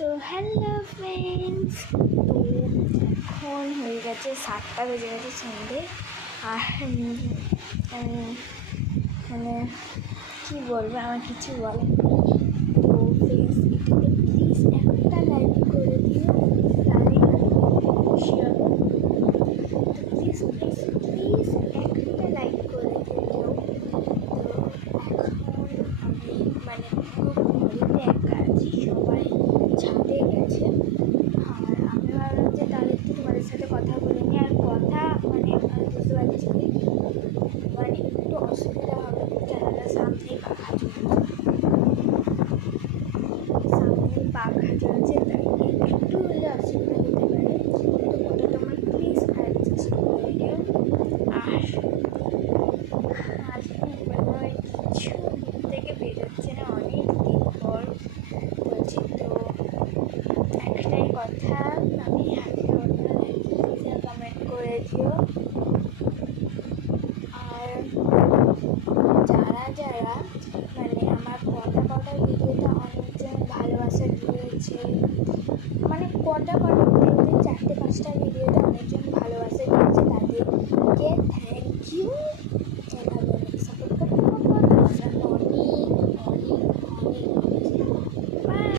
তো hello friends, তো এখন হয়ে গেছে 7টা বেজে গেছে সন্ধ্যে। আর আমি মানে কী বলবো, আমার কিছু বলেন। তো ফ্রেন্ডস, এটাকে প্লিজ একটা লাইক করে দিও, লাইক শেয়ার। তো প্লিজ প্লিজ প্লিজ একটা লাইক করে দিও। তো এখন আমি পুরো ঘরে একা আছি, সবাই ছাদে গেছে। আর আমি ভাবলাম যে তাহলে একটু তোমাদের সাথে কথা বলে নিই। আর কথা আমি বুঝতে পারছি একটু অসুবিধা হবে, কেননা সামনেই পাখা চলছে, তাই একটু হলে অসুবিধা হতে পারে। তো ওটা তোমার প্লিজ অ্যাডজাস্ট করে দিও। আর কিছু থেকে বেরোচ্ছে না, অনেক দিন পর বলছি। তো একটাই কথা,